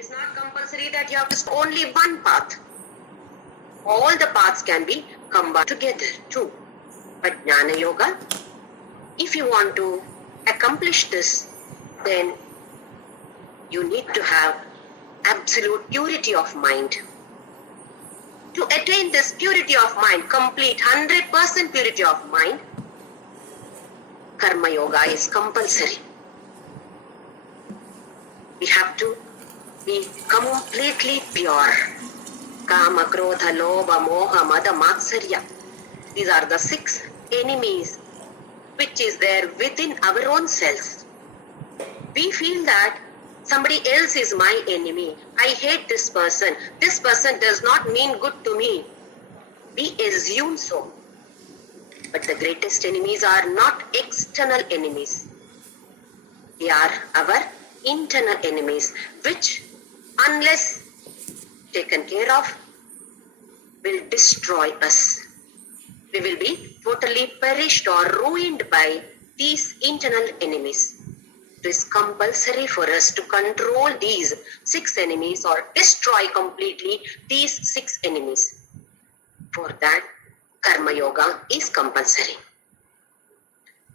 It is not compulsory that you have to only one path. All the paths can be combined together too. But Jnana Yoga, if you want to accomplish this, then you need to have absolute purity of mind. To attain this purity of mind, complete 100% purity of mind, Karma Yoga is compulsory. We have to be completely pure. Kama, Krodha, Lobha, Moha, Mada, Matsarya. These are the 6 enemies which is there within our own self. We feel that somebody else is my enemy. I hate this person. This person does not mean good to me. We assume so. But the greatest enemies are not external enemies. They are our internal enemies, which, unless taken care of, will destroy us. We will be totally perished or ruined by these internal enemies. It is compulsory for us to control these 6 enemies or destroy completely these 6 enemies. For that, Karma Yoga is compulsory.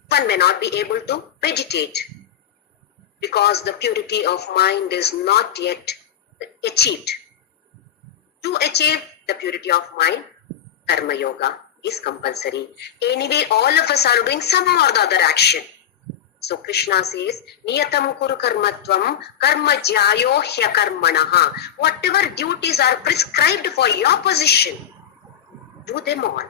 One may not be able to meditate because the purity of mind is not yet achieved. To achieve the purity of mind, Karma Yoga is compulsory. Anyway, all of us are doing some or the other action. So Krishna says, Niyatam kuru karmatvam karma jyayo hya karmanaha. Whatever duties are prescribed for your position, do them all.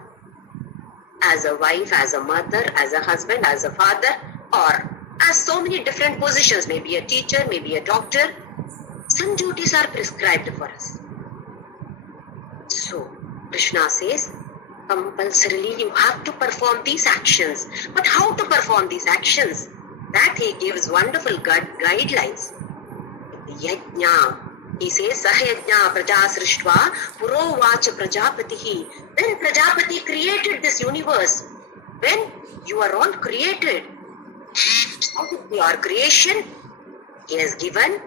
As a wife, as a mother, as a husband, as a father, or as so many different positions, maybe a teacher, maybe a doctor, some duties are prescribed for us. So Krishna says, compulsorily you have to perform these actions. But how to perform these actions? That he gives wonderful guidelines. Yajna. He says, Sahayajna praja srishtva puro vacha prajapatihi. When Prajapati created this universe, when you are all created, out of your creation, he has given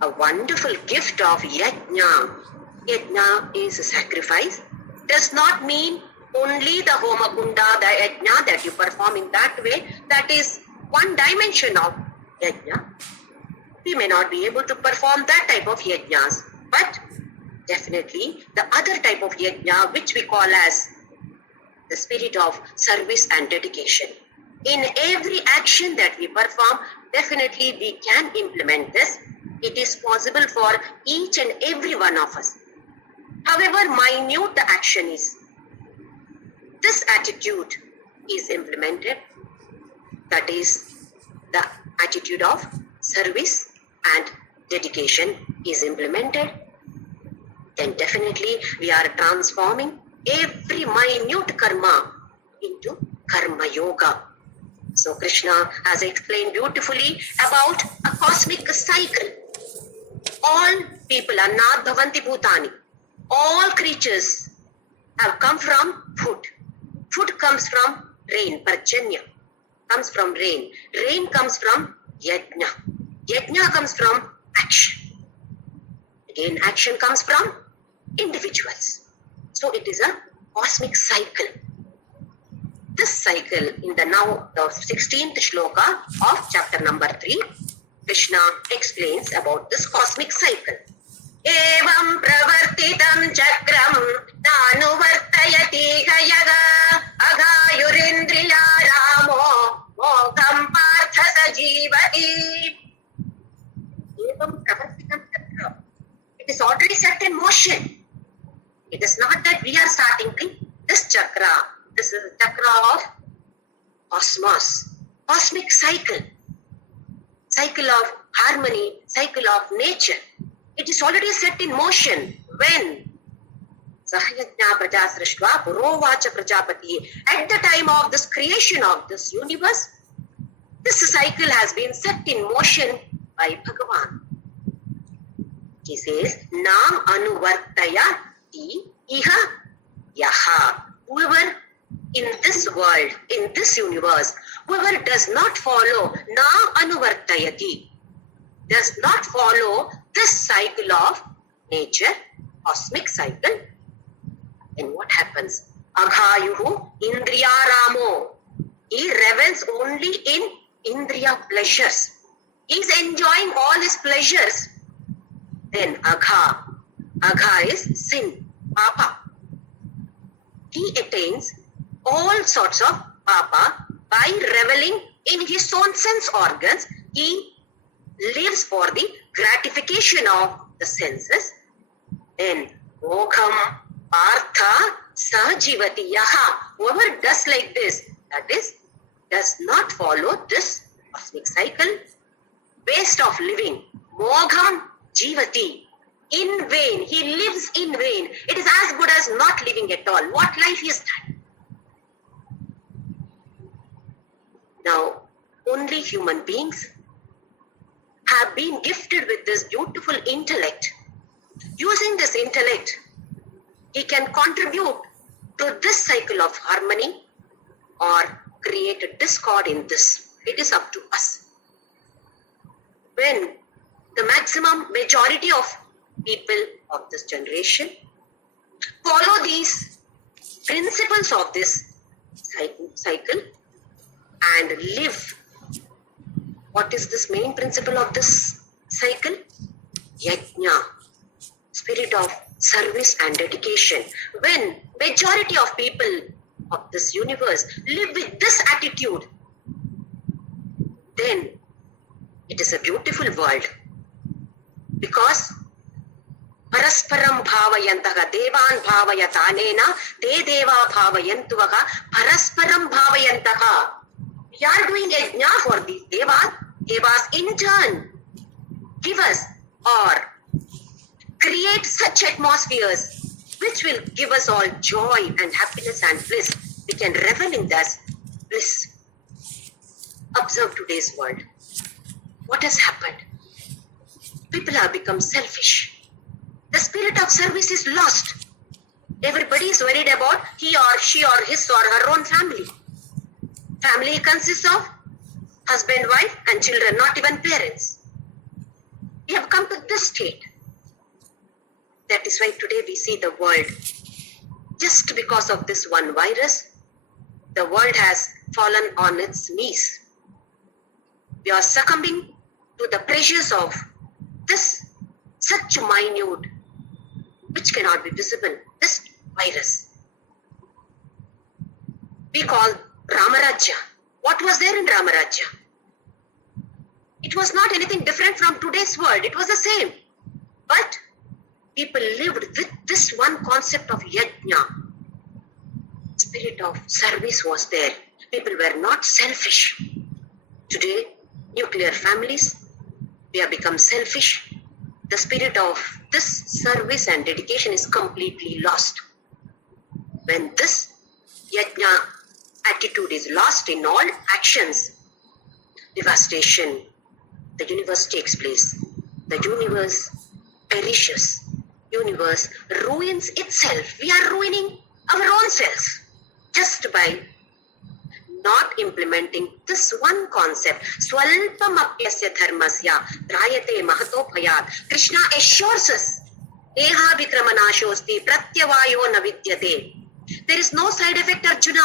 a wonderful gift of yajna. Yajna is a sacrifice. Does not mean only the homa kunda, the yajna that you perform in that way. That is one dimension of yajna. We may not be able to perform that type of yajnas, but definitely the other type of yajna, which we call as the spirit of service and dedication. In every action that we perform, definitely we can implement this. It is possible for each and every one of us. However minute the action is, this attitude is implemented. That is, the attitude of service and dedication is implemented. Then definitely we are transforming every minute karma into Karma Yoga. So Krishna has explained beautifully about a cosmic cycle. All people are not bhavanti bhutani. All creatures have come from food. Food comes from rain, parjanya, comes from rain. Rain comes from yajna. Yajna comes from action. Again, action comes from individuals. So it is a cosmic cycle. This cycle, in the 16th shloka of chapter number 3, Krishna explains about this cosmic cycle. Evam pravartitam chakram nanuvartayati hayaga agayurindriya ramo mogham partha sajivati. Evam pravartitam chakram. It is already set in motion. It is not that we are starting this chakra. This is the chakra of cosmos, cosmic cycle, cycle of harmony, cycle of nature. It is already set in motion. When? Sahayajna praja srishtva puro vacha prajapati. At the time of this creation of this universe, this cycle has been set in motion by Bhagavan. He says, Nam anuvartaya ti iha yaha. Whoever in this world, in this universe, whoever does not follow na anuvartayati, does not follow this cycle of nature, cosmic cycle, then what happens? Aghayuhu indriyaramo. He revels only in indriya pleasures. He is enjoying all his pleasures. Then agha. Agha is sin, papa. He attains all sorts of papa by reveling in his own sense organs. He lives for the gratification of the senses. Then mogham partha sajivati yaha. Whoever does like this, that is, does not follow this cosmic cycle, waste of living. Mogham jivati. In vain. He lives in vain. It is as good as not living at all. What life is that? Now, only human beings have been gifted with this beautiful intellect. Using this intellect, he can contribute to this cycle of harmony or create a discord in this. It is up to us. When the maximum majority of people of this generation follow these principles of this cycle and live. What is this main principle of this cycle? Yajna, spirit of service and dedication. When majority of people of this universe live with this attitude, then it is a beautiful world. Because Parasparam bhavayantaha devan bhavayatanena te deva bhavayantuvaha parasparam bhavayantaha. We are doing yajna for these devas. Devas in turn give us or create such atmospheres which will give us all joy and happiness and bliss. We can revel in that bliss. Observe today's world. What has happened? People have become selfish. The spirit of service is lost. Everybody is worried about he or she or his or her own family. Family consists of husband, wife and children, not even parents. We have come to this state. That is why today we see the world. Just because of this one virus, the world has fallen on its knees. We are succumbing to the pressures of this such minute, which cannot be visible, this virus. We call Ramarajya. What was there in Ramarajya? It was not anything different from today's world. It was the same. But people lived with this one concept of yajna. Spirit of service was there. People were not selfish. Today, nuclear families, we have become selfish. The spirit of this service and dedication is completely lost. When this yajna attitude is lost in all actions, devastation, the universe takes place. The universe perishes. Universe ruins itself. We are ruining our own selves just by not implementing this one concept. Swalpam apyasya dharmasya drayate mahato bhayat. Krishna assures us, Neha vikramanashosti pratyavayo navidyate. There is no side effect, Arjuna.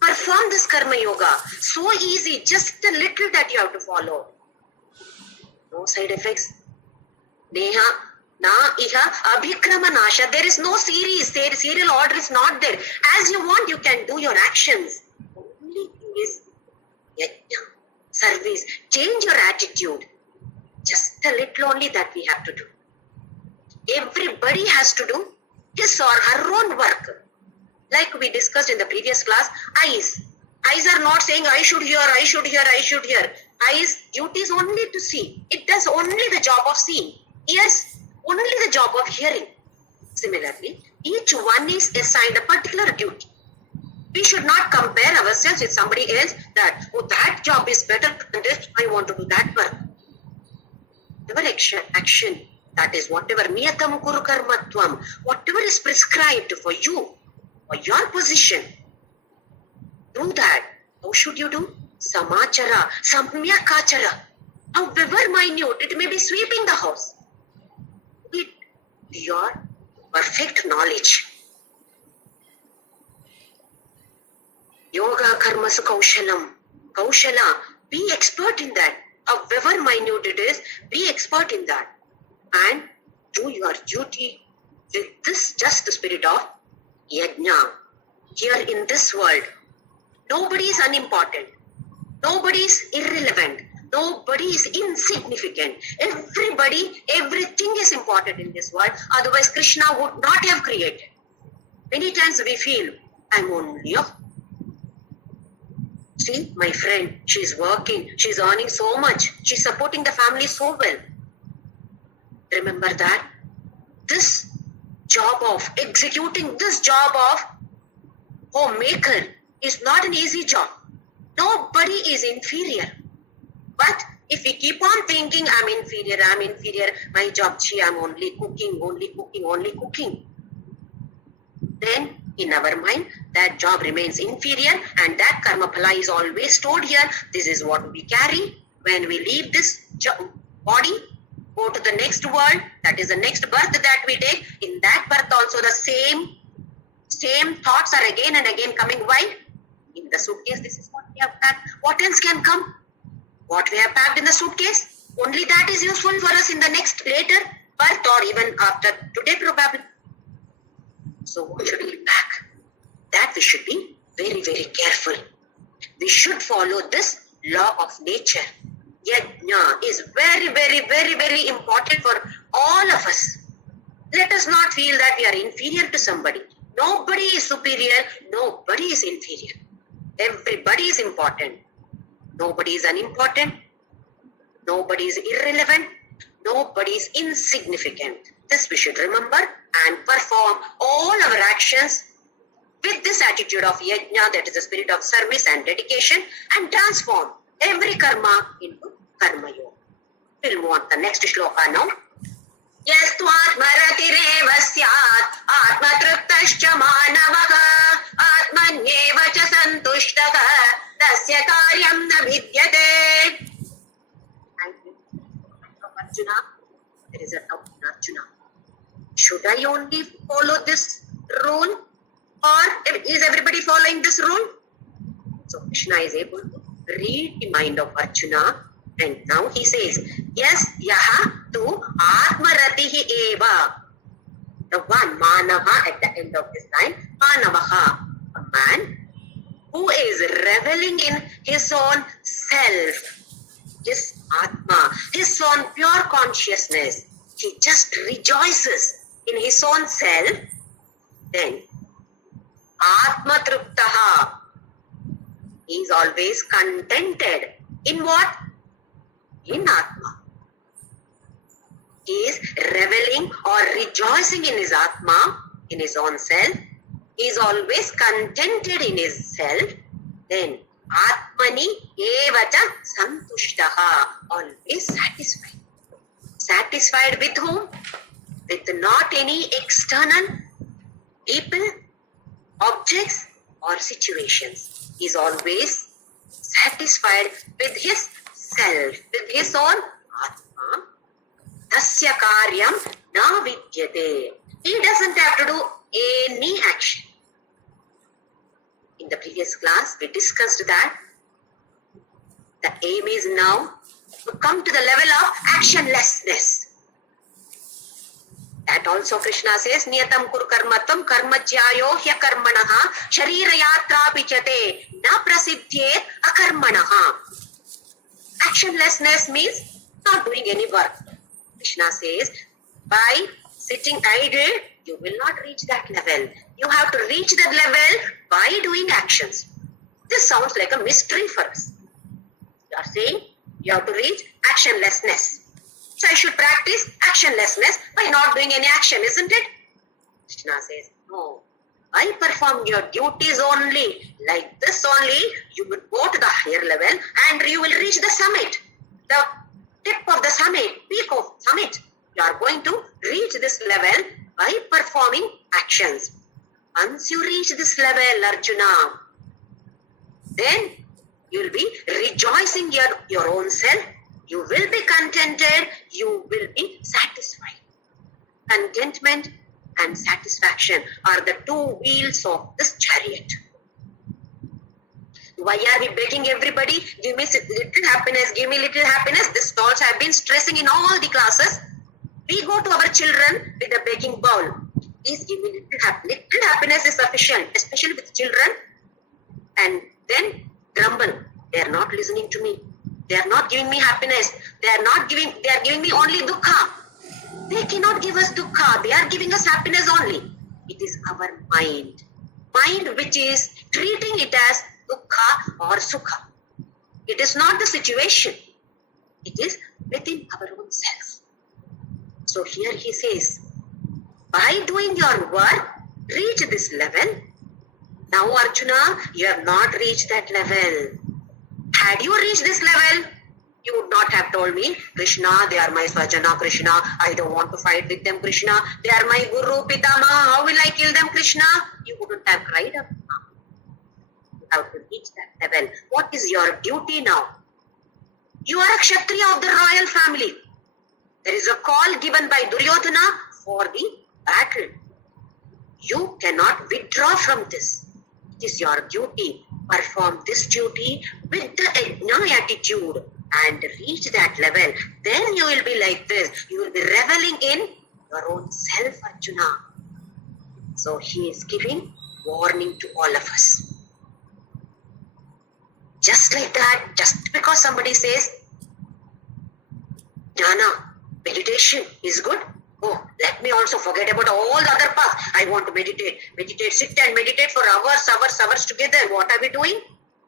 Perform this karma yoga. So easy, just a little that you have to follow. No side effects. Neha na iha abhikramanasha. There is no series. Serial order is not there. As you want, you can do your actions. Only thing is yajna, service. Change your attitude. Just a little only that we have to do. Everybody has to do his or her own work. Like we discussed in the previous class, eyes. Eyes are not saying I should hear, I should hear, I should hear. Eyes duty is only to see. It does only the job of seeing. Ears, only the job of hearing. Similarly, each one is assigned a particular duty. We should not compare ourselves with somebody else that, oh, that job is better than this, I want to do that work. Our action, that is whatever niyatam kuru karmatvam, whatever is prescribed for you, for your position, do that. How should you do? Samachara, samyakachara. However minute, it may be sweeping the house. your perfect knowledge. Yoga karmasu kaushalam. Kaushala, be expert in that. However minute it is, be expert in that. And do your duty with this just the spirit of yajna. Here in this world, nobody is unimportant. Nobody is irrelevant. Nobody is insignificant. Everybody, everything is important in this world. Otherwise, Krishna would not have created. Many times we feel, I'm only a... See, my friend, she's working, she's earning so much, she's supporting the family so well. Remember that this job of executing this job of homemaker is not an easy job. Nobody is inferior. But if we keep on thinking, I'm inferior, my job, I'm only cooking, then in our mind, that job remains inferior and that karma phala is always stored here. This is what we carry. When we leave this body, go to the next world, that is the next birth that we take. In that birth also the same thoughts are again and again coming. Why? In the suitcase, this is what we have packed. What else can come? What we have packed in the suitcase, only that is useful for us in the next later birth or even after today probably. So what should we pack? That we should be very, very careful. We should follow this law of nature. Yajna is very, very, very, very important for all of us. Let us not feel that we are inferior to somebody. Nobody is superior. Nobody is inferior. Everybody is important. Nobody is unimportant. Nobody is irrelevant. Nobody is insignificant. This we should remember and perform all our actions with this attitude of yajna, that is the spirit of service and dedication, and transform every karma into karma yoga. We'll move on to the next shloka now. Yastvatmaratirev syat atmatruptascha manavaha atmanyeva cha santushtaka tasya karyam na vidyate. And from Arjuna, there is a doubt in Arjuna. Should I only follow this rule, or is everybody following this rule? So Krishna is able to read the mind of Arjuna, and now he says, yes, yaha tu atmaratihi eva. The one, manava, at the end of this line, manavaha, a man who is reveling in his own self, his atma, his own pure consciousness. He just rejoices in his own self. Then atma truptaha, he is always contented. In what? In atma. He is reveling or rejoicing in his atma, in his own self. He is always contented in his self. Then atmani evacha santushtaha, always satisfied. Satisfied with whom? With not any external people, objects or situations. He is always satisfied with his self, with his own atma. Tasya karyam na vidyate. He doesn't have to do any action. In the previous class, we discussed that the aim is now to come to the level of actionlessness. That also Krishna says, niyatam kuru karmatvam karmajyayo hya karmanaha sharira yatra pichate na prasiddhyet akarmanaha. Actionlessness means not doing any work. Krishna says, by sitting idle, you will not reach that level. You have to reach that level by doing actions. This sounds like a mystery for us. You are saying you have to reach actionlessness. So I should practice actionlessness by not doing any action, isn't it? Krishna says, no. I perform your duties only. Like this only, you will go to the higher level and you will reach the summit. The tip of the summit, peak of summit. You are going to reach this level by performing actions. Once you reach this level, Arjuna, then you will be rejoicing your own self. You will be contented. You will be satisfied. Contentment and satisfaction are the two wheels of this chariot. Why are we begging everybody? Give me little happiness, give me little happiness. This thoughts have been stressing in all the classes. We go to our children with a begging bowl. Please give me little happiness. Little happiness is sufficient, especially with children. And then grumble. They are not listening to me. They are not giving me happiness. They are giving me only dukkha. They cannot give us dukkha. They are giving us happiness only. It is our mind. Mind which is treating it as dukkha or sukha. It is not the situation. It is within our own self. So here he says, by doing your work, reach this level. Now Arjuna, you have not reached that level. Had you reached this level, you would not have told me, Krishna, they are my Swajana, Krishna, I don't want to fight with them, Krishna, they are my Guru, Pitama, how will I kill them, Krishna? You wouldn't have cried out. You have to reach that level. What is your duty now? You are a Kshatriya of the royal family. There is a call given by Duryodhana for the battle. You cannot withdraw from this. It is your duty. Perform this duty with the yajna attitude and reach that level. Then you will be like this. You will be reveling in your own self, Arjuna. So he is giving warning to all of us. Just like that, just because somebody says, Jnana, meditation is good. Oh, let me also forget about all the other paths. I want to meditate. Meditate, sit and meditate for hours together. What are we doing?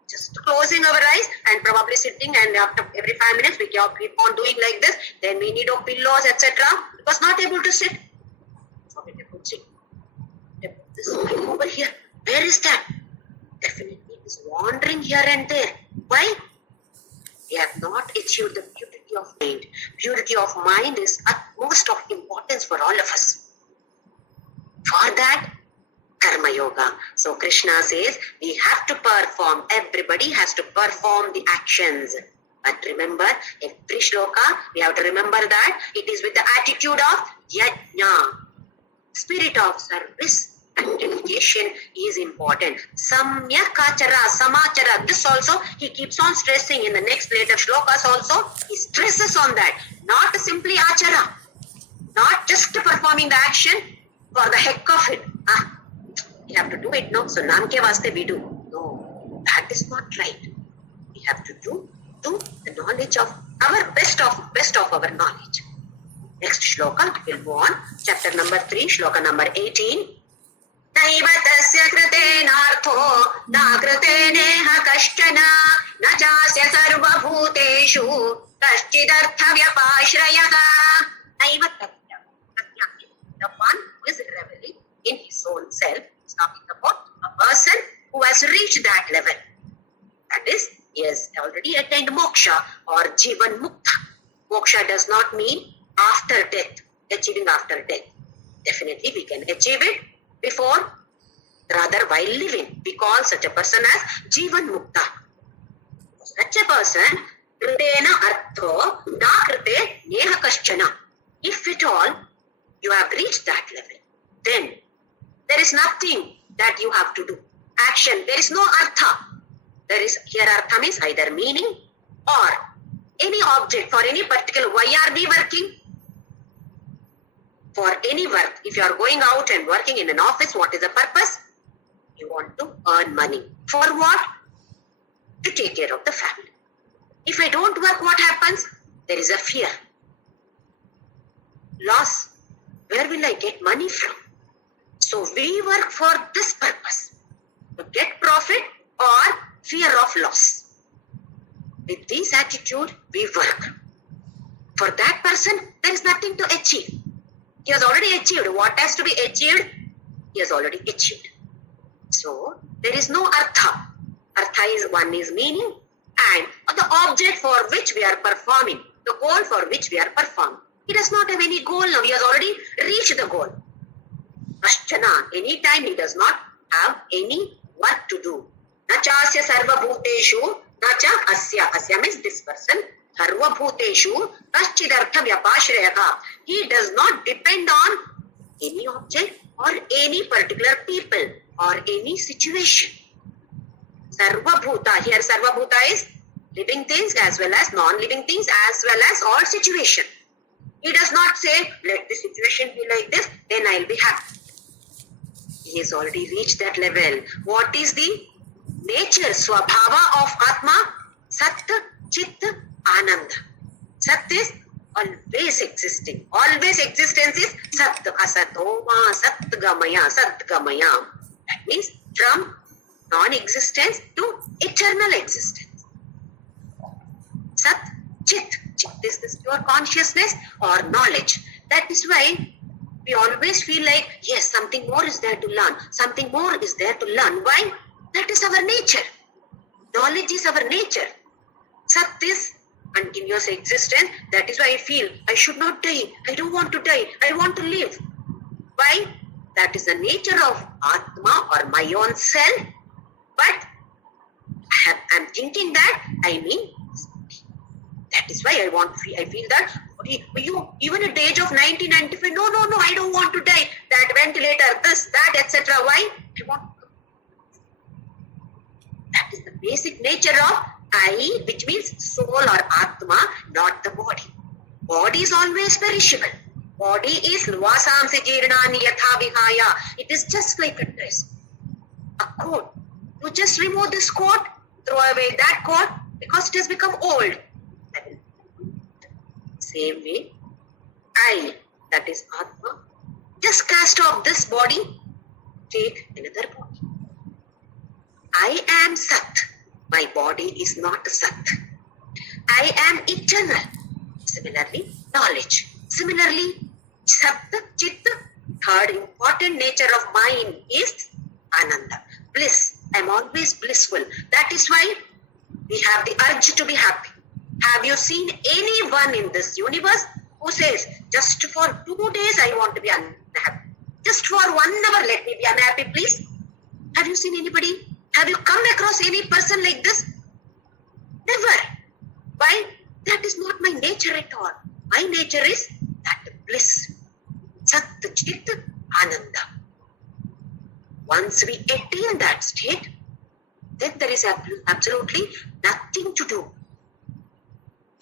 Just closing our eyes and probably sitting, and after every 5 minutes we keep on doing like this. Then we need our pillows, etc. Because not able to sit. Forget about sit. This over here. Where is that? Definitely it is wandering here and there. Why? We have not achieved the purity of mind. Purity of mind is utmost of importance for all of us. For that, Karma Yoga. So Krishna says, we have to perform, everybody has to perform the actions. But remember, every shloka, we have to remember that it is with the attitude of yajna. Spirit of service and dedication is important. Samyakachara, samachara. This also he keeps on stressing in the next later shlokas also. He stresses on that. Not simply achara. Not just performing the action for the heck of it. We have to do it, no? So naam ke vaste we do. No, that is not right. We have to do the knowledge of our best of our knowledge. Next shloka, we'll go on. Chapter number 3, shloka number 18. नैव तस्य कृतेनार्थो न कृतेनेह कश्चन न चास्य सर्वभूतेषु कश्चिदर्थव्यपाश्रयः. नैव तस्य, the one who is reveling in his own self, is talking about a person who has reached that level. That is, he has already attained moksha or jivan mukta. Moksha does not mean after death, achieving after death. Definitely we can achieve it before, rather while living. We call such a person as Jivan Mukta. Such a person, Kritena Artho, Na Krite Neha Kaschana. If at all you have reached that level, then there is nothing that you have to do. Action, there is no Artha. There is, here Artha means either meaning or any object for any particular. Why are we working? For any work, if you are going out and working in an office, what is the purpose? You want to earn money. For what? To take care of the family. If I don't work, what happens? There is a fear. Loss. Where will I get money from? So we work for this purpose. To get profit or fear of loss. With this attitude, we work. For that person, there is nothing to achieve. He has already achieved. What has to be achieved? He has already achieved. So, there is no artha. Artha is one is meaning and the object for which we are performing, the goal for which we are performing. He does not have any goal now. He has already reached the goal. Ashchana, anytime he does not have any work to do. Nachasya sarva bhuteshu, nacha asya. Asya means this person. Sarva bhuteshu, kaschidartha vyapashrayaka. He does not depend on any object or any particular people or any situation. Sarva Bhuta, here Sarva Bhuta is living things as well as non-living things as well as all situation. He does not say, let the situation be like this, then I'll be happy. He has already reached that level. What is the nature, swabhava of Atma? Sat, Chit, Ananda. Sat is always existing. Always existence is Sat, Asatoma, Satgamaya, Satgamaya. That means from non-existence to eternal existence. Sat, Chit. Chit is this pure consciousness or knowledge. That is why we always feel like, yes, something more is there to learn. Something more is there to learn. Why? That is our nature. Knowledge is our nature. Sat is continuous existence. That is why I feel I should not die. I don't want to die. I want to live. Why? That is the nature of Atma or my own self. But I'm thinking that I mean, that is why I feel that you, even at the age of 1995, no, I don't want to die. That ventilator, this, that, etc. Why? That is the basic nature of I, which means soul or Atma, not the body. Body is always perishable. Body is vasamsi jirnani yatha vihaya. It is just like a dress, a coat. You just remove this coat, throw away that coat because it has become old. Same way, I, that is Atma, just cast off this body, take another body. I am Sat. My body is not Sat. I am eternal. Similarly, knowledge. Similarly, Sat, Chit, third important nature of mind is Ananda, bliss. I am always blissful. That is why we have the urge to be happy. Have you seen anyone in this universe who says, just for 2 days I want to be unhappy? Just for 1 hour let me be unhappy, please? Have you seen anybody? Have you come across any person like this? Never. Why? That is not my nature at all. My nature is that bliss. Sat, Chit, Ananda. Once we attain that state, then there is absolutely nothing to do.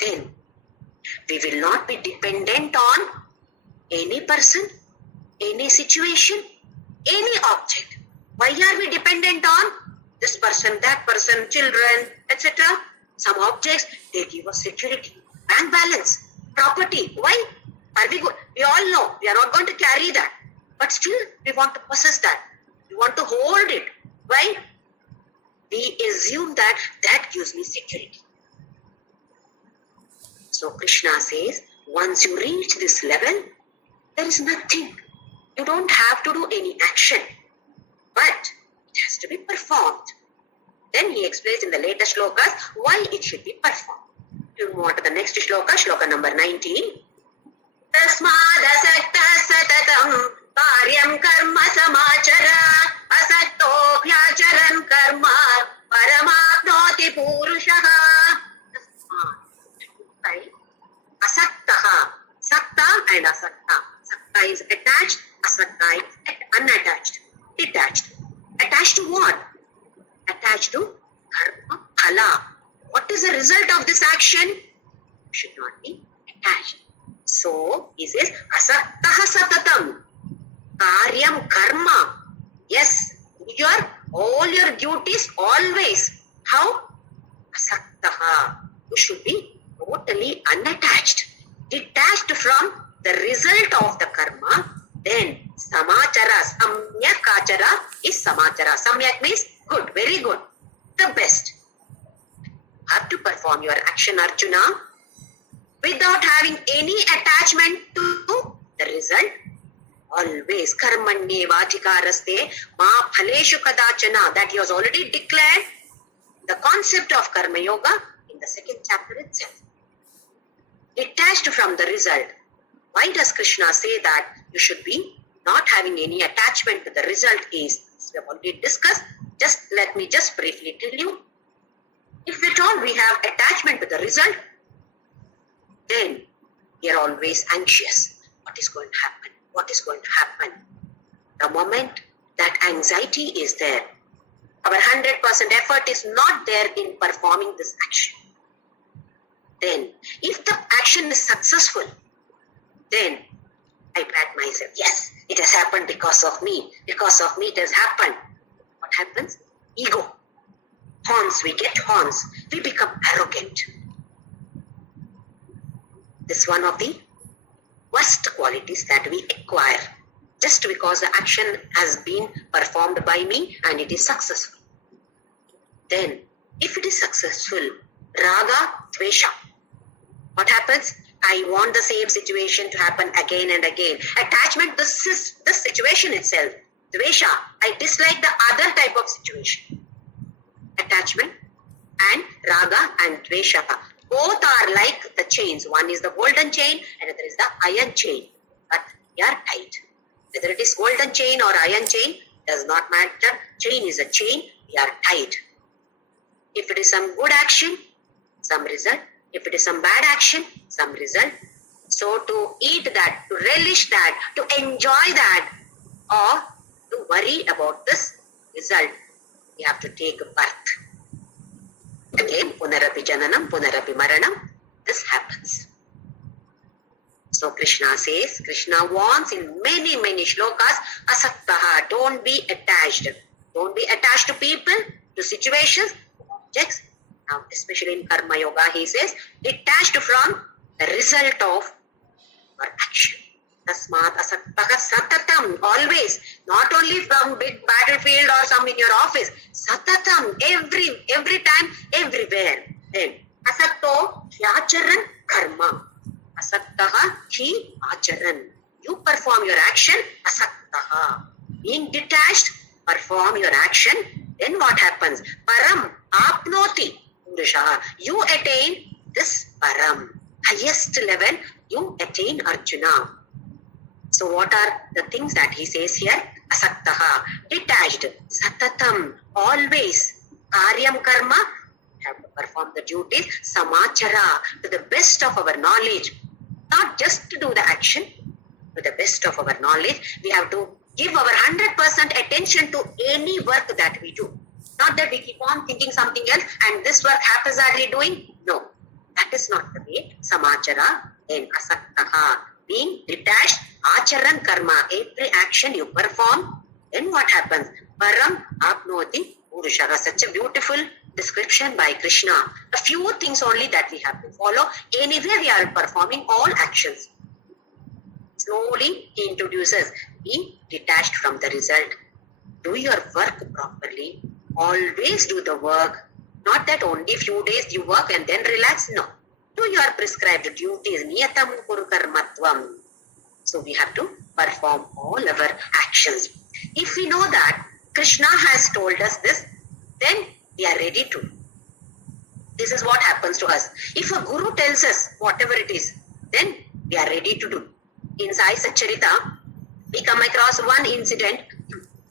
Then we will not be dependent on any person, any situation, any object. Why are we dependent on this person, that person, children, etc.? Some objects, they give us security, bank balance, property. Why? Are we good? We all know we are not going to carry that. But still, we want to possess that. We want to hold it. Why? We assume that that gives me security. So Krishna says, once you reach this level, there is nothing. You don't have to do any action, but it has to be performed. Then he explains in the later shlokas why it should be performed. You move on to the next shloka, shloka number 19. Tasmadasakta satatam karyam karma samachara asakto bhyacharan karma paramapnoti purushaha. Asaktaha, sakta and asakta. Sakta is attached, asakta is unattached, detached. Attached to what? Attached to karma, phala. What is the result of this action? Should not be attached. So he says, asaktaha satatam, karyam karma. Yes, all your duties always. How? Asaktaha. You should be totally unattached, detached from the result of the karma. Then samachara, samyak achara is samachara. Samyak means good, very good, the best. You have to perform your action, Arjuna, without having any attachment to the result. Always karmanye vadhikaraste ma phaleshu kadachana. That he has already declared the concept of karma yoga in the 2nd chapter itself. Detached from the result. Why does Krishna say that you should be not having any attachment to the result is, as we have already discussed, let me briefly tell you. If at all we have attachment to the result, then we are always anxious. what is going to happen? What is going to happen? The moment that anxiety is there, our 100% effort is not there in performing this action. Then, if the action is successful, then I pat myself. Yes, it has happened because of me. Because of me it has happened. What happens? Ego. Horns, we get horns. We become arrogant. This is one of the worst qualities that we acquire just because the action has been performed by me and it is successful. Then, if it is successful, raga, dvesha. What happens? I want the same situation to happen again and again. Attachment, this is the situation itself. Dvesha, I dislike the other type of situation. Attachment and raga and dvesha. Both are like the chains. One is the golden chain, another is the iron chain. But they are tight. Whether it is golden chain or iron chain, does not matter. Chain is a chain. We are tight. If it is some good action, some result. If it is some bad action, some result. So to eat that, to relish that, to enjoy that, or to worry about this result, we have to take birth. Again, punarapi jananam, punarapi maranam, this happens. So Krishna says, Krishna warns in many, many shlokas, asaktaha, don't be attached. Don't be attached to people, to situations, to objects. Now, especially in Karma Yoga, he says, detached from the result of your action. Tasmat asaktaha satatam, always, not only from big battlefield or some in your office, satatam, every time, everywhere. Then, asakto hyacharan karma. Asaktaha hi acharan. You perform your action, asaktaha. Being detached, perform your action, then what happens? Param apnoti. You attain this param, highest level, you attain Arjuna. So what are the things that he says here? Asaktaha, detached, satatam, always, karyam karma, have to perform the duties, samachara, to the best of our knowledge, not just to do the action, to the best of our knowledge, we have to give our 100% attention to any work that we do. Not that we keep on thinking something else and this work haphazardly doing. No, that is not the way. Samachara, then asaktaha, being detached, acharan karma, every action you perform, then what happens? Param apnoti purushaha, such a beautiful description by Krishna. A few things only that we have to follow. Anywhere we are performing all actions. Slowly he introduces, be detached from the result. Do your work properly. Always do the work. Not that only few days you work and then relax. No. Do your prescribed duties. Niyatam kuru karmatvam. So we have to perform all our actions. If we know that Krishna has told us this, then we are ready to. This is what happens to us. If a guru tells us whatever it is, then we are ready to do. In Sai Satcharita, we come across one incident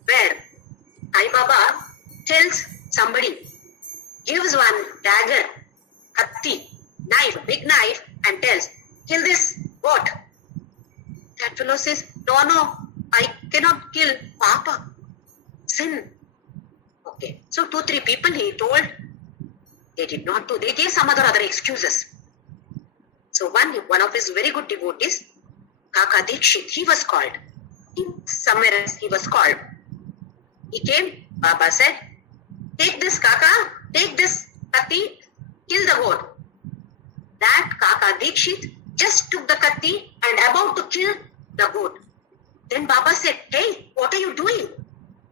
where Sai Baba tells somebody, gives one dagger, katti, knife, big knife, and tells, kill this goat. That fellow says, no, I cannot kill Papa. Sin. Okay. So 2-3 people he told, they did not do. They gave some other excuses. So one of his very good devotees, Kaka Dikshit, he was called. Somewhere else he was called. He came, Baba said, take this Kaka, take this katti, kill the goat. That Kaka Dikshit just took the katti and about to kill the goat. Then Baba said, hey, what are you doing?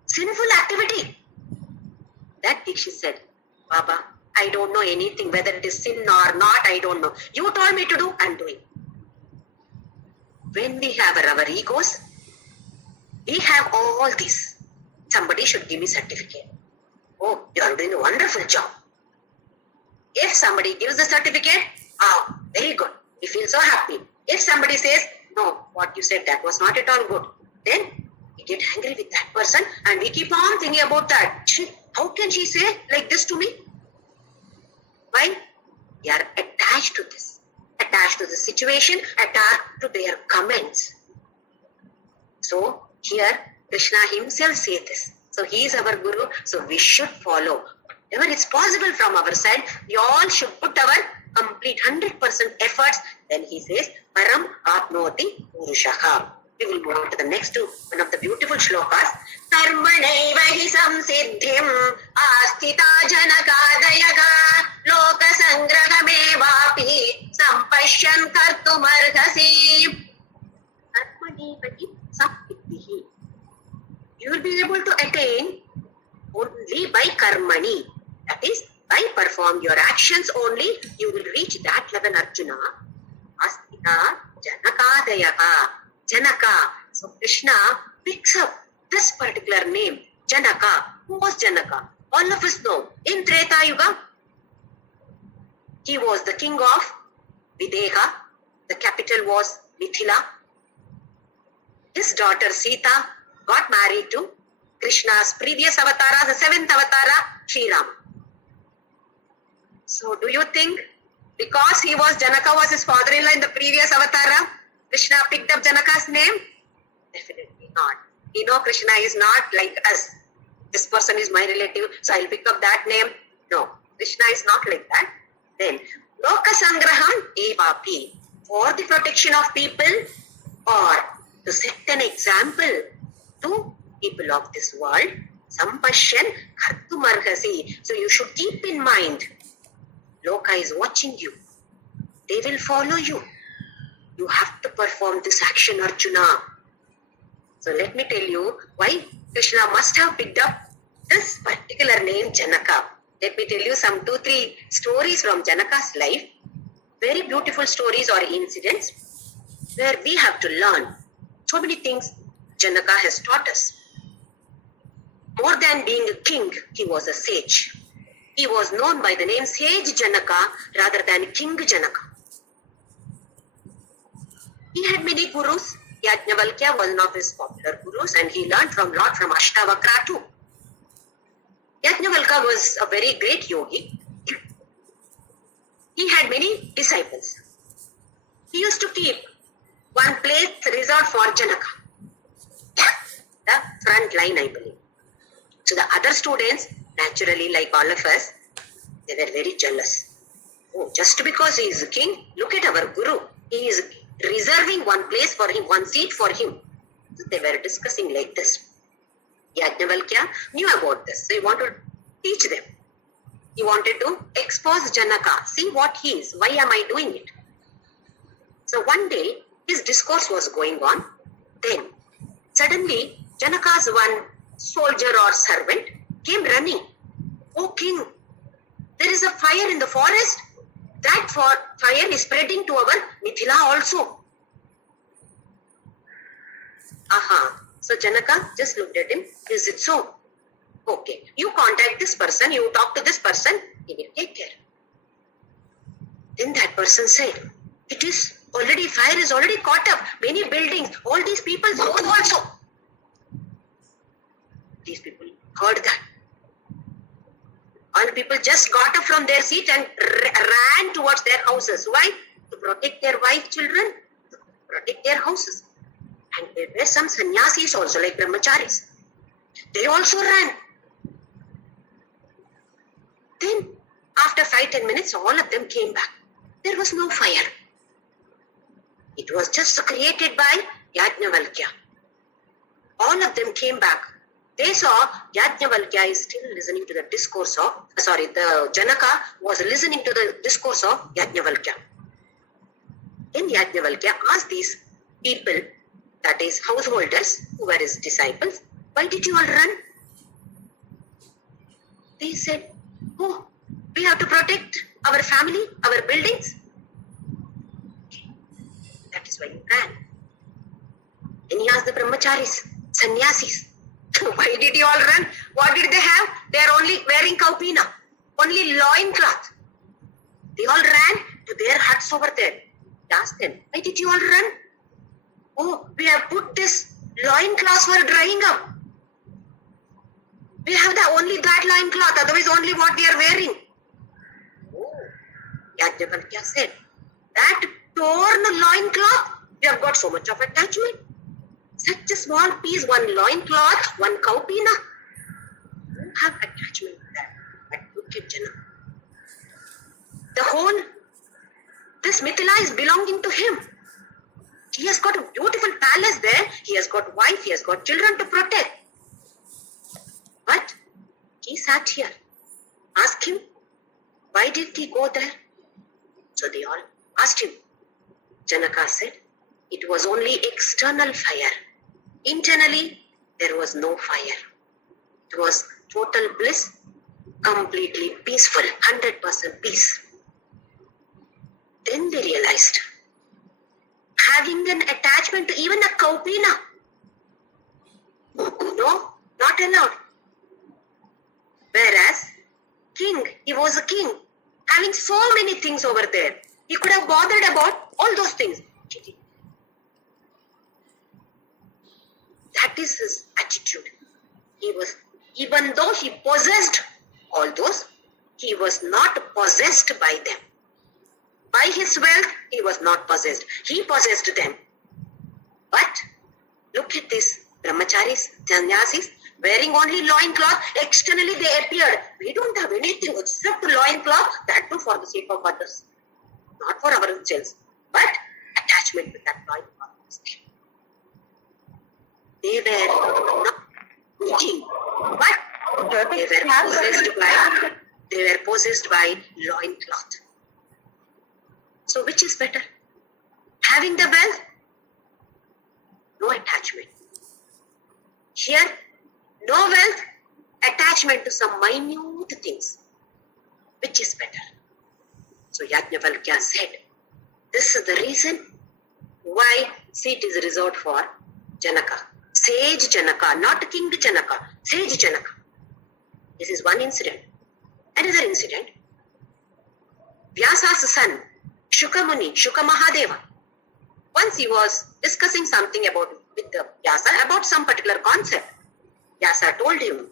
Sinful activity. That Dikshit said, Baba, I don't know anything, whether it is sin or not, I don't know. You told me to do, I'm doing. When we have our egos, we have all this. Somebody should give me certificate. Oh, you are doing a wonderful job. If somebody gives the certificate, oh, very good. We feel so happy. If somebody says, no, what you said, that was not at all good, then we get angry with that person and we keep on thinking about that. How can she say like this to me? Why? We are attached to this. Attached to the situation, attached to their comments. So here Krishna himself says this. So he is our Guru, so we should follow. Whatever is possible from our side, we all should put our complete 100% efforts. Then he says, Param Apnoti Purushaha. We will move on to the next two, one of the beautiful shlokas. Karmanaiva hi samsiddhim astita janakadayaga loka sangrahamevapi sampashyan kartumarhasi. Karmanaiva hi samsiddhi. You will be able to attain only by karmani. That is, by perform your actions only, you will reach that level, Arjuna. Astita janakadayaga. Janaka. So Krishna picks up this particular name, Janaka. Who was Janaka? All of us know. In Treta Yuga, he was the king of Videha. The capital was Mithila. His daughter Sita got married to Krishna's previous avatara, the seventh avatara, Sri Rama. So do you think because he was Janaka was his father-in-law in the previous avatara, Krishna picked up Janaka's name? Definitely not. You know, Krishna is not like us. This person is my relative, so I'll pick up that name. No, Krishna is not like that. Then, Loka Sangraham Evapi. For the protection of people or to set an example to people of this world, Sampashyan Kartumarhasi. So you should keep in mind, Loka is watching you. They will follow you. You have to perform this action, Arjuna. So let me tell you why Krishna must have picked up this particular name, Janaka. Let me tell you some 2-3 stories from Janaka's life. Very beautiful stories or incidents where we have to learn so many things Janaka has taught us. More than being a king, he was a sage. He was known by the name Sage Janaka rather than King Janaka. He had many gurus. Yajnavalkya was one of his popular gurus and he learned from Lord from Ashtavakra too. Yajnavalkya was a very great yogi. He had many disciples. He used to keep one place reserved for Janaka. The front line, I believe. So the other students, naturally like all of us, they were very jealous. Oh, just because he is a king, look at our guru. He is reserving one place for him, one seat for him. So they were discussing like this. Yajnavalkya knew about this. So he wanted to teach them. He wanted to expose Janaka. See what he is. Why am I doing it? So one day, his discourse was going on. Then, suddenly, Janaka's one soldier or servant came running. Oh king, there is a fire in the forest. That fire is spreading to our Mithila also. Aha. So Janaka just looked at him. Is it so? Okay. You contact this person. You talk to this person. He will take care. Then that person said, it is already, fire is already caught up. Many buildings, all these people's house also. These people heard that. All the people just got up from their seat and ran towards their houses. Why? To protect their wife, children, to protect their houses. And there were some sannyasis also, like brahmacharis. They also ran. Then, after 5-10 minutes, all of them came back. There was no fire. It was just created by Yajnavalkya. All of them came back. They saw Yajnavalkya is still listening to the discourse of, the Janaka was listening to the discourse of Yajnavalkya. Then Yajnavalkya asked these people, that is householders who were his disciples, why did you all run? They said, oh, we have to protect our family, our buildings. That is why you ran. Then he asked the brahmacharis, sannyasis, why did you all run? What did they have? They are only wearing kaupina, only loin cloth. They all ran to their huts over there. He asked them, why did you all run? Oh, we have put this loin cloth for drying up. We have only that loin cloth, otherwise only what we are wearing. Oh, Yajnavalkya said, that torn loin cloth, we have got so much of attachment. Such a small piece, one loincloth, one cowpina. You have attachment to that. But look at Janaka. The whole, this Mithila is belonging to him. He has got a beautiful palace there. He has got wife. He has got children to protect. But he sat here. Ask him, why did he go there? So they all asked him. Janaka said, it was only external fire. Internally, there was no fire. It was total bliss, completely peaceful, 100% peace. Then they realized, having an attachment to even a cowpina, no, not allowed. Whereas, king, he was a king, having so many things over there. He could have bothered about all those things. That is his attitude. He was, even though he possessed all those, he was not possessed by them. By his wealth, he was not possessed. He possessed them. But look at this, brahmacharis, sannyasis, wearing only loincloth. Externally they appeared. We don't have anything except loincloth, that too for the sake of others. Not for ourselves, but attachment with that loincloth. They were not eating, but they were possessed by loincloth. So which is better? Having the wealth? No attachment. Here, no wealth, attachment to some minute things. Which is better? So Yajnavalkya said, this is the reason why seat is reserved for Janaka. Sage Janaka, not King Janaka. Sage Janaka. This is one incident. Another incident. Vyasa's son, Shuka Muni, Shuka Mahadeva. Once he was discussing something with the Vyasa about some particular concept. Vyasa told him,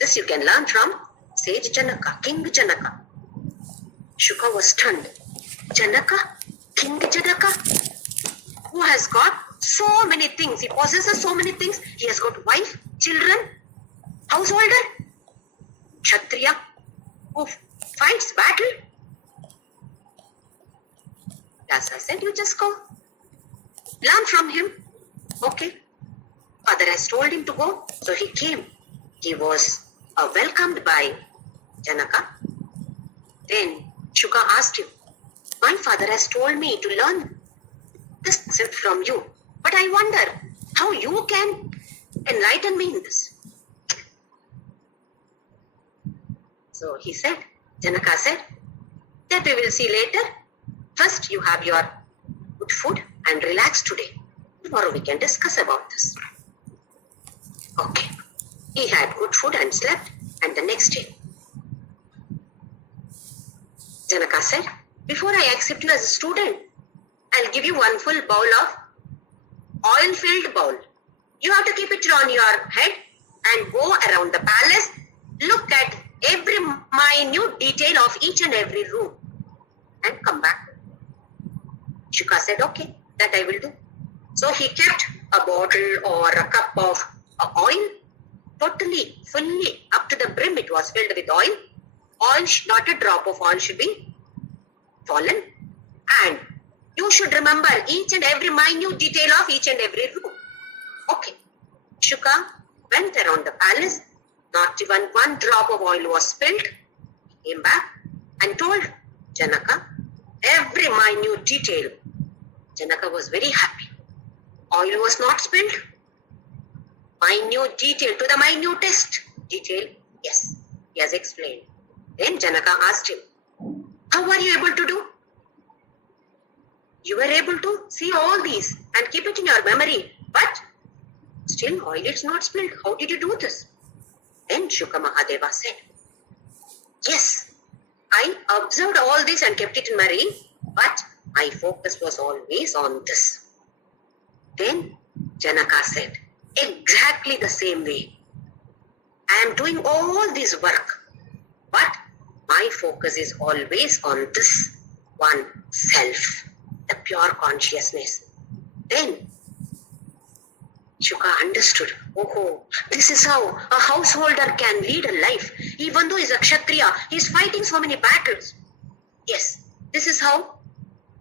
this you can learn from Sage Janaka, King Janaka. Shuka was stunned. Janaka? King Janaka? Who has got so many things. He possesses so many things. He has got wife, children, householder, Kshatriya, who fights battle. Vyasa said, you just go. Learn from him. Okay. Father has told him to go. So he came. He was welcomed by Janaka. Then Shuka asked him, my father has told me to learn this concept from you. But I wonder how you can enlighten me in this. So he said, Janaka said, that we will see later. First you have your good food and relax today. Tomorrow we can discuss about this. Okay. He had good food and slept, and the next day, Janaka said, before I accept you as a student, I'll give you one full bowl of oil-filled bowl. You have to keep it on your head and go around the palace. Look at every minute detail of each and every room and come back. Shuka said, okay, that I will do. So he kept a bottle or a cup of oil, totally, fully, up to the brim it was filled with oil. Oil, not a drop of oil should be fallen. And you should remember each and every minute detail of each and every room. Okay. Shuka went around the palace. Not even one drop of oil was spilled. He came back and told Janaka every minute detail. Janaka was very happy. Oil was not spilled. Minute detail, to the minutest detail. Yes, he has explained. Then Janaka asked him, how were you able to do? You were able to see all these and keep it in your memory, but still oil is not spilled. How did you do this? Then Shuka Mahadeva said, yes, I observed all this and kept it in memory, but my focus was always on this. Then Janaka said, exactly the same way. I am doing all this work, but my focus is always on this one self, the pure consciousness. Then Shuka understood. Oh, this is how a householder can lead a life. Even though he's a Kshatriya, he's fighting so many battles. Yes, this is how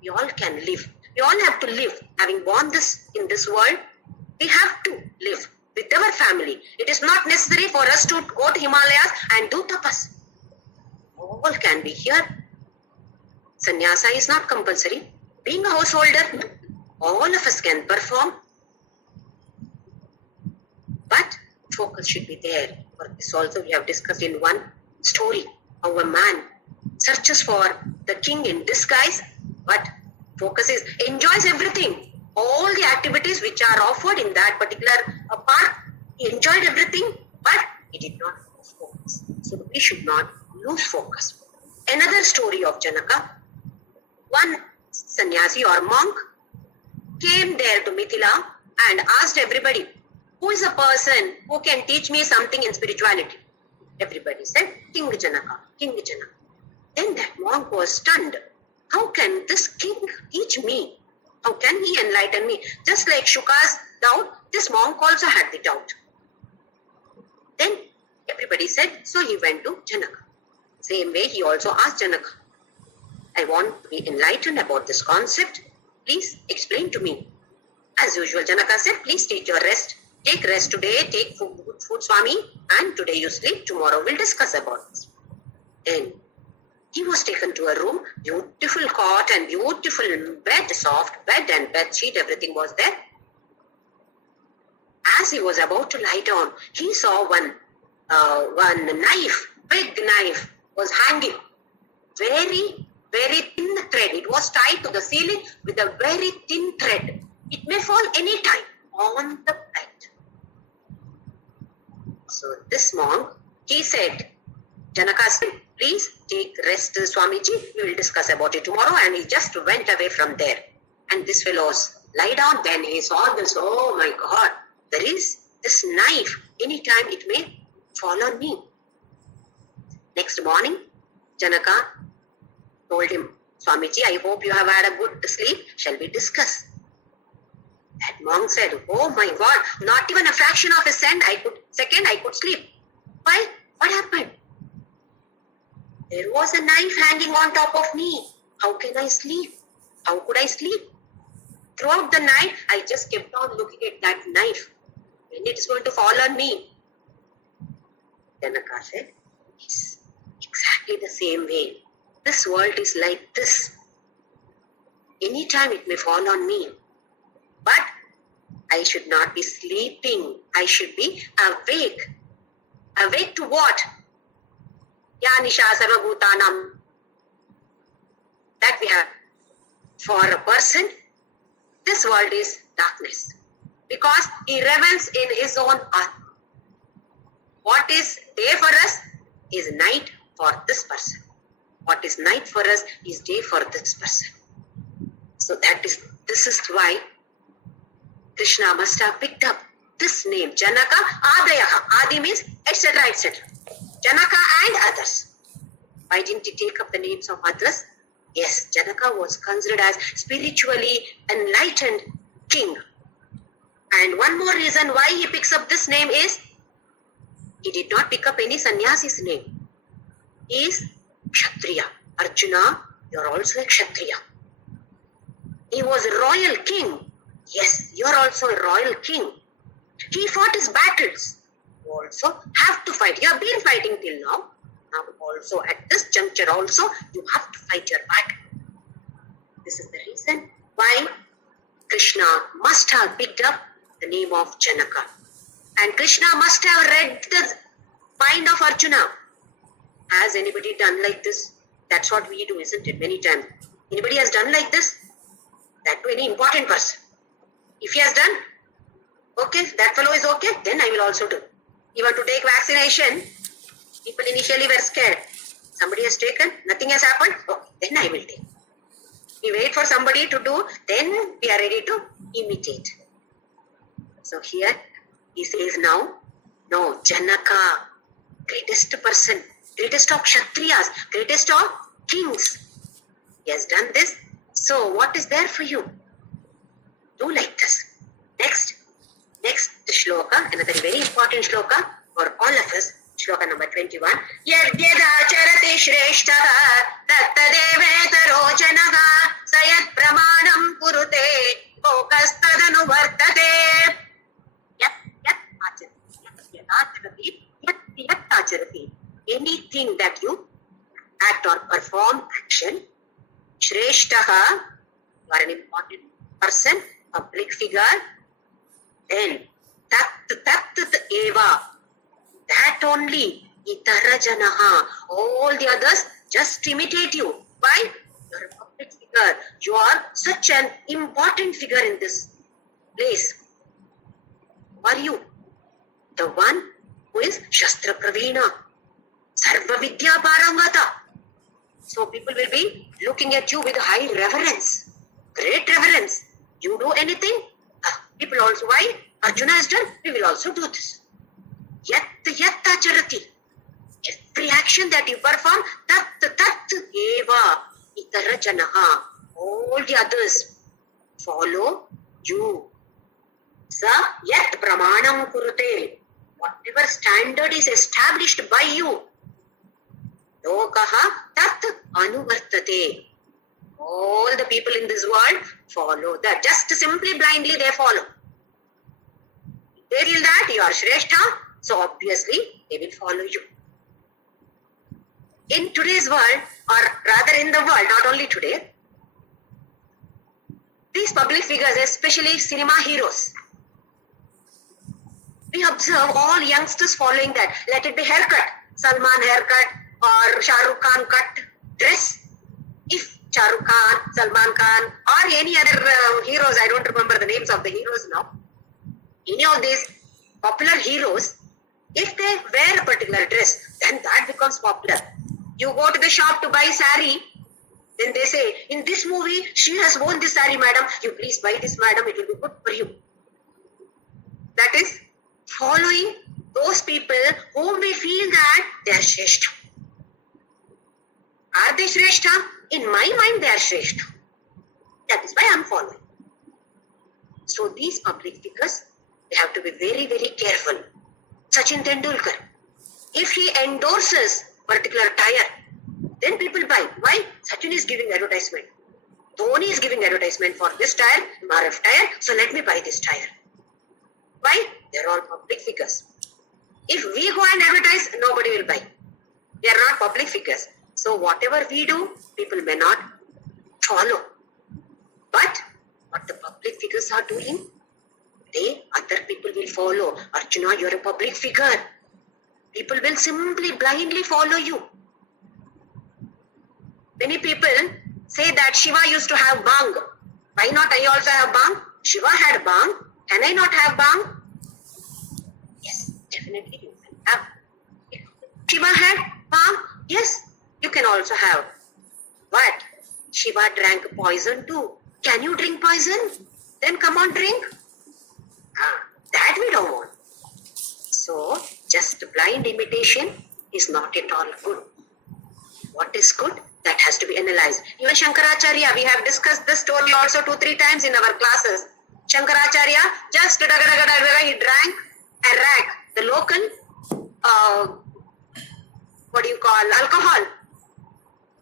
we all can live. We all have to live. Having born in this world, we have to live with our family. It is not necessary for us to go to Himalayas and do tapas. All can be here. Sannyasa is not compulsory. Being a householder, all of us can perform. But focus should be there. For this also we have discussed in one story how a man searches for the king in disguise, but focus is enjoys everything. All the activities which are offered in that particular park, he enjoyed everything, but he did not lose focus. So we should not lose focus. Another story of Janaka. One sannyasi or monk came there to Mithila and asked everybody, who is a person who can teach me something in spirituality? Everybody said, King Janaka, King Janaka. Then that monk was stunned. How can this king teach me? How can he enlighten me? Just like Shuka's doubt, this monk also had the doubt. Then everybody said, so he went to Janaka. Same way he also asked Janaka, I want to be enlightened about this concept. Please explain to me. As usual, Janaka said, please take your rest. Take rest today, take food Swami, and today you sleep. Tomorrow we'll discuss about this. Then he was taken to a room, beautiful cot and beautiful bed, soft bed and bed sheet, everything was there. As he was about to lie down, he saw one knife, big knife, was hanging. Very, very thin thread. It was tied to the ceiling with a very thin thread. It may fall any time on the bed. So this monk, he said, Janaka said, please take rest, Swamiji. We will discuss about it tomorrow. And he just went away from there. And this fellow's lie down. Then he saw this. Oh my God, there is this knife. Anytime it may fall on me. Next morning, Janaka told him, Swamiji, I hope you have had a good sleep. Shall we discuss? That monk said, oh my God, not even a fraction of a second I could sleep. Why? What happened? There was a knife hanging on top of me. How can I sleep? How could I sleep? Throughout the night, I just kept on looking at that knife. When it is going to fall on me? Janaka said, it's exactly the same way. This world is like this. Anytime it may fall on me. But I should not be sleeping. I should be awake. Awake to what? Ya Nisha Sarvabhutanam. That we have. For a person, this world is darkness. Because he revels in his own Atma. What is day for us is night for this person. What is night for us is day for this person. So this is why Krishna must have picked up this name, Janaka, Adayaha. Adi means etc., etc. Janaka and others. Why didn't he take up the names of others? Yes, Janaka was considered as spiritually enlightened king. And one more reason why he picks up this name is, he did not pick up any sannyasi's name. He is Kshatriya. Arjuna, you are also a Kshatriya. He was a royal king. Yes, you are also a royal king. He fought his battles. You also have to fight. You have been fighting till now. Now also at this juncture also, you have to fight your battle. This is the reason why Krishna must have picked up the name of Janaka. And Krishna must have read the mind of Arjuna. Has anybody done like this? That's what we do, isn't it? Many times. Anybody has done like this? That to any important person. If he has done, okay, that fellow is okay, then I will also do. Even to take vaccination, people initially were scared. Somebody has taken, nothing has happened, okay, then I will take. We wait for somebody to do, then we are ready to imitate. So here he says now, no, Janaka, greatest person, greatest of Kshatriyas, greatest of kings. He has done this. So what is there for you? Do like this. Next shloka, another very important shloka for all of us. Shloka number 21. Yadyadacharati shreshtaha tattadevetaro janaha sayat pramanam kurute kokastadanu vartate. Yat acharati. Anything that you act or perform action, shreshtaha, you are an important person, public figure, then tat eva, that only, itara janaha, all the others just imitate you. Why? You are a public figure. You are such an important figure in this place. Who are you? The one who is Shastra Pravina, Sarva Vidya Parangata. So people will be looking at you with high reverence, great reverence. You do anything, people also, why? Arjuna has done, we will also do this. Yat acharati. Every action that you perform, tat eva itara janaha. All the others follow you. Sa yat pramanam kurute. Whatever standard is established by you, lokaha tat anuvartate. All the people in this world follow that. Just simply blindly they follow. They feel that you are Shrestha, so obviously they will follow you. In today's world, or rather in the world, not only today, these public figures, especially cinema heroes, we observe all youngsters following that. Let it be haircut, Salman haircut or Shah Rukh Khan cut dress. If Shah Rukh Khan, Salman Khan or any other heroes, I don't remember the names of the heroes now, any of these popular heroes, if they wear a particular dress, then that becomes popular. You go to the shop to buy sari, then they say, in this movie, she has worn this sari, madam. You please buy this, madam. It will be good for you. That is following those people whom we feel that they are Shrestha. Are they Shrestha? In my mind, they are Shrestha. That is why I am following. So these public figures, they have to be very, very careful. Sachin Tendulkar, if he endorses particular tire, then people buy. Why? Sachin is giving advertisement. Dhoni is giving advertisement for this tire, MRF tire, so let me buy this tire. Why? They are all public figures. If we go and advertise, nobody will buy. They are not public figures. So whatever we do, people may not follow. But what the public figures are doing, other people will follow. Arjuna, you are a public figure. People will simply blindly follow you. Many people say that Shiva used to have bang. Why not I also have bang? Shiva had bang. Can I not have bang? Yes, definitely you can have. Shiva had bang. Yes, you can also have. But Shiva drank poison too. Can you drink poison? Then come on, drink. That we don't want. So, just blind imitation is not at all good. What is good? That has to be analyzed. Even Shankaracharya, we have discussed this story also 2-3 times in our classes. Shankaracharya just he drank a rag, the local, alcohol,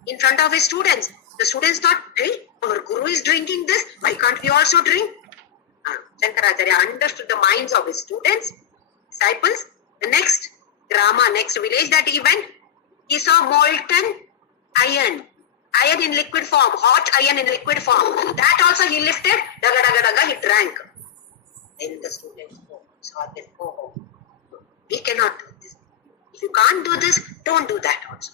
in front of his students. The students thought, hey, our guru is drinking this, why can't we also drink? Shankaracharya understood the minds of his students, disciples. The next grama, next village that he went, he saw molten iron in liquid form, hot iron in liquid form. That also he lifted, he drank. Then the students saw this, we cannot do this. If you can't do this, don't do that also.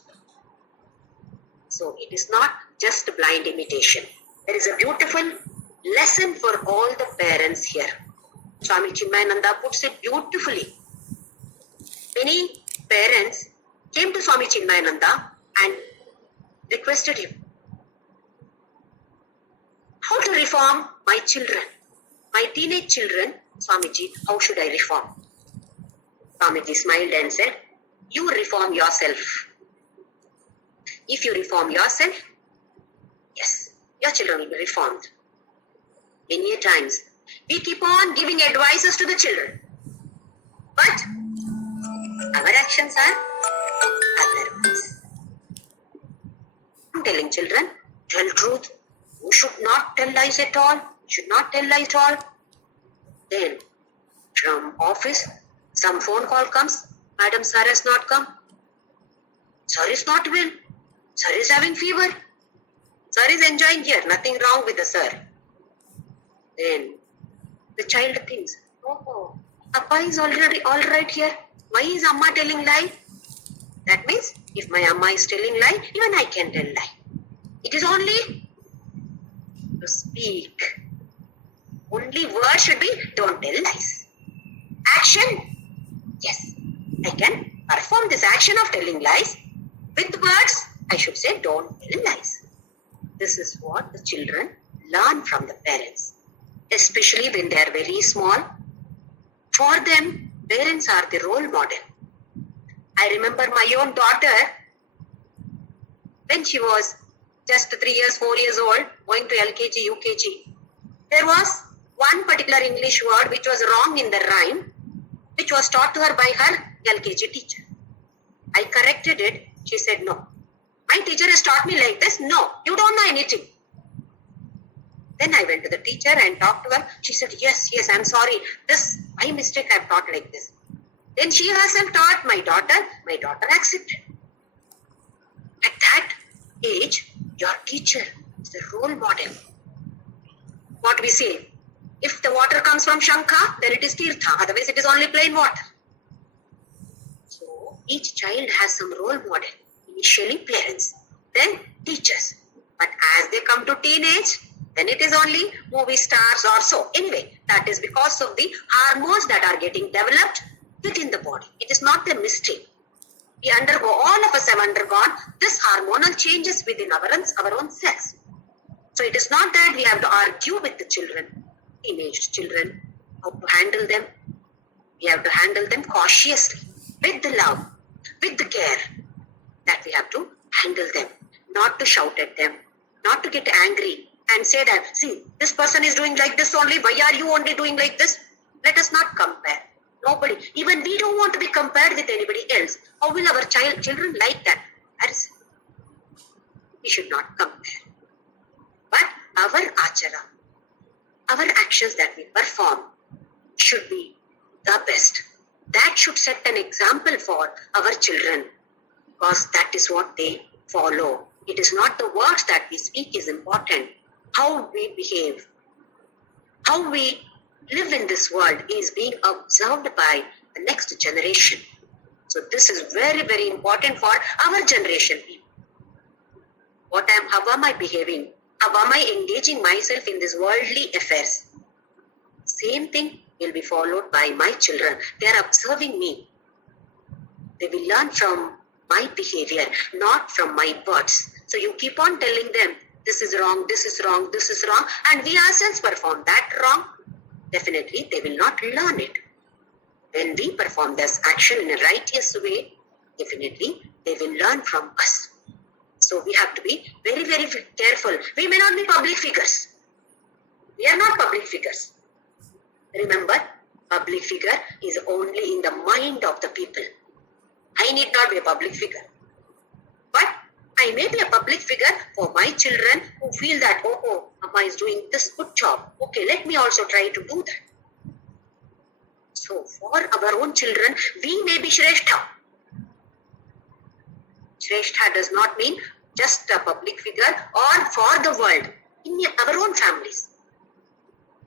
So it is not just blind imitation. There is a beautiful lesson for all the parents here. Swami Chinmayananda puts it beautifully. Many parents came to Swami Chinmayananda and requested him, how to reform my children, my teenage children, Swamiji, how should I reform? Swamiji smiled and said, you reform yourself. If you reform yourself, yes, your children will be reformed. Many times, we keep on giving advices to the children. But our actions are otherwise. I'm telling children, tell truth. You should not tell lies at all. Should not tell lies at all. Then, from office, some phone call comes. Madam, sir has not come. Sir is not well. Sir is having fever. Sir is enjoying here. Nothing wrong with the sir. Then, the child thinks, oh, Appa is already all right here. Why is Amma telling lie? That means, if my Amma is telling lie, even I can tell lie. It is only to speak. Only word should be, don't tell lies. Action, yes, I can perform this action of telling lies. With words, I should say, don't tell lies. This is what the children learn from the parents, especially when they are very small. For them, parents are the role model. I remember my own daughter, when she was just 3 years, 4 years old, going to LKG, UKG. There was one particular English word which was wrong in the rhyme, which was taught to her by her LKG teacher. I corrected it. She said, no. My teacher has taught me like this. No, you don't know anything. Then I went to the teacher and talked to her. She said, yes, I'm sorry. This, my mistake, I have taught like this. Then she herself taught my daughter. My daughter accepted. At that age, your teacher is the role model. What we say, if the water comes from Shankha, then it is Tirtha. Otherwise, it is only plain water. So, each child has some role model. Initially, parents, then teachers. But as they come to teenage, then it is only movie stars or so. Anyway, that is because of the hormones that are getting developed within the body. It is not a mistake. We undergo, all of us have undergone this hormonal changes within our own cells. So it is not that we have to argue with the children, teenage children, how to handle them. We have to handle them cautiously, with the love, with the care, that we have to handle them, not to shout at them, not to get angry and say that, see, this person is doing like this only, why are you only doing like this? Let us not compare. Nobody, even we don't want to be compared with anybody else. How will our children like that? We should not compare. But our achara, our actions that we perform should be the best. That should set an example for our children, because that is what they follow. It is not the words that we speak is important. How we behave, how we live in this world is being observed by the next generation. So this is very, very important for our generation people. How am I behaving? How am I engaging myself in these worldly affairs? Same thing will be followed by my children. They are observing me. They will learn from my behavior, not from my words. So you keep on telling them, this is wrong, this is wrong, this is wrong, and we ourselves perform that wrong. Definitely, they will not learn it. When we perform this action in a righteous way, definitely, they will learn from us. So we have to be very, very careful. We may not be public figures. We are not public figures. Remember, public figure is only in the mind of the people. I need not be a public figure. But I may be a public figure for my children who feel that, oh, Amma is doing this good job. Okay, let me also try to do that. So for our own children, we may be Shrestha. Shrestha does not mean just a public figure or for the world. In our own families,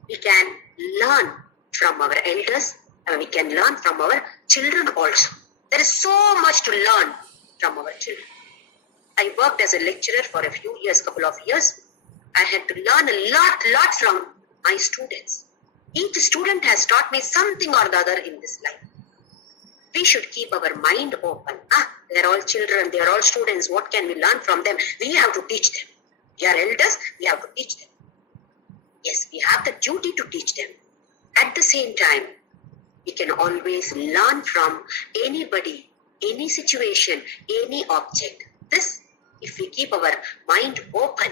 we can learn from our elders and we can learn from our children also. There is so much to learn from our children. I worked as a lecturer for a few years, couple of years. I had to learn a lot from my students. Each student has taught me something or the other in this life. We should keep our mind open. They are all children, they are all students. What can we learn from them? We have to teach them. They are elders, we have to teach them. Yes, we have the duty to teach them. At the same time, we can always learn from anybody, any situation, any object. This, if we keep our mind open,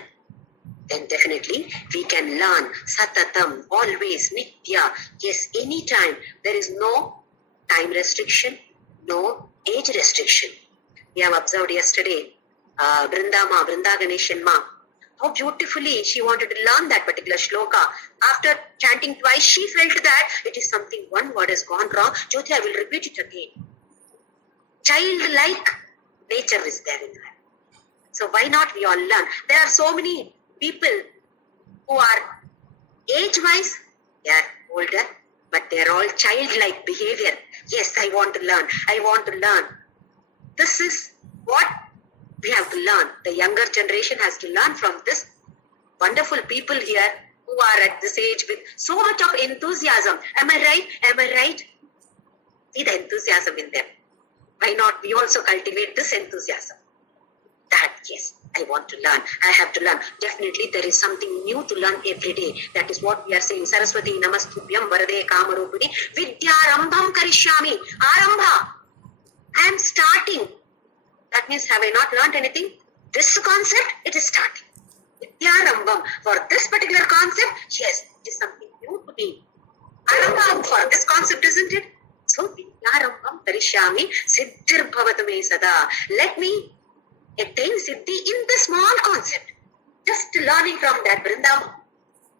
then definitely we can learn satatam, always, nitya. Yes, anytime. There is no time restriction, no age restriction. We have observed yesterday, Vrinda Ganeshan Ma, how beautifully she wanted to learn that particular shloka. After chanting twice, she felt that it is something, one word has gone wrong. Jyoti, I will repeat it again. Childlike nature is there in her. So why not we all learn? There are so many people who are age-wise, they are older, but they are all childlike behavior. Yes, I want to learn. I want to learn. This is what we have to learn. The younger generation has to learn from this wonderful people here who are at this age with so much of enthusiasm. Am I right? Am I right? See the enthusiasm in them. Why not we also cultivate this enthusiasm? That, yes, I want to learn. I have to learn. Definitely there is something new to learn every day. That is what we are saying. Saraswati Namastubhyam Varade Kamarupini Vidyarambham Karishyami. Arambha. I am starting. That means, have I not learned anything? This concept, it is starting. Vidyarambham. For this particular concept, yes, it is something new to me. Arambham for this concept, isn't it? So, Vidyarambham Karishyami Siddhir Bhavatame Sada. Let me attain Siddhi in the small concept. Just learning from that Vrindavan.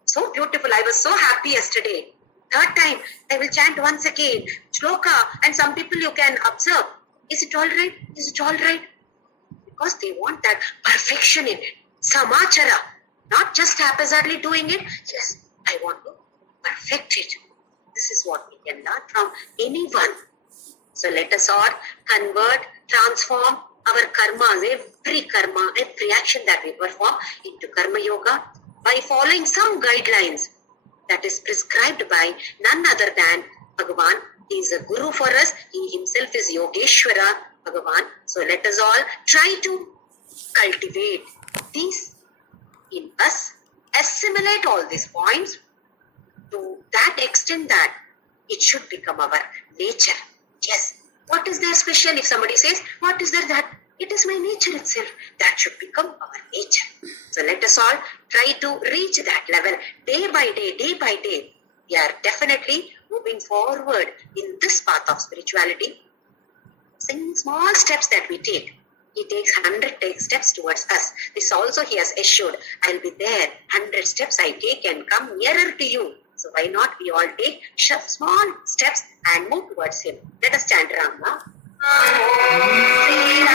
So beautiful. I was so happy yesterday. Third time, I will chant once again. Shloka, and some people you can observe. Is it all right? Is it all right? Because they want that perfection in it. Samachara. Not just haphazardly doing it. Yes, I want to perfect it. This is what we can learn from anyone. So let us all convert, transform our karmas, every action that we perform into karma yoga by following some guidelines that is prescribed by none other than Bhagavan. He is a guru for us. He himself is Yogeshwara Bhagavan. So let us all try to cultivate these in us, assimilate all these points to that extent that it should become our nature. Yes. What is there special? If somebody says, what is there that? It is my nature itself. That should become our nature. So let us all try to reach that level day by day, day by day. We are definitely moving forward in this path of spirituality. Small steps that we take. He takes 100 steps towards us. This also he has assured. I will be there. 100 steps I take and come nearer to you. So why not we all take small steps and move towards him. Let us chant Rama.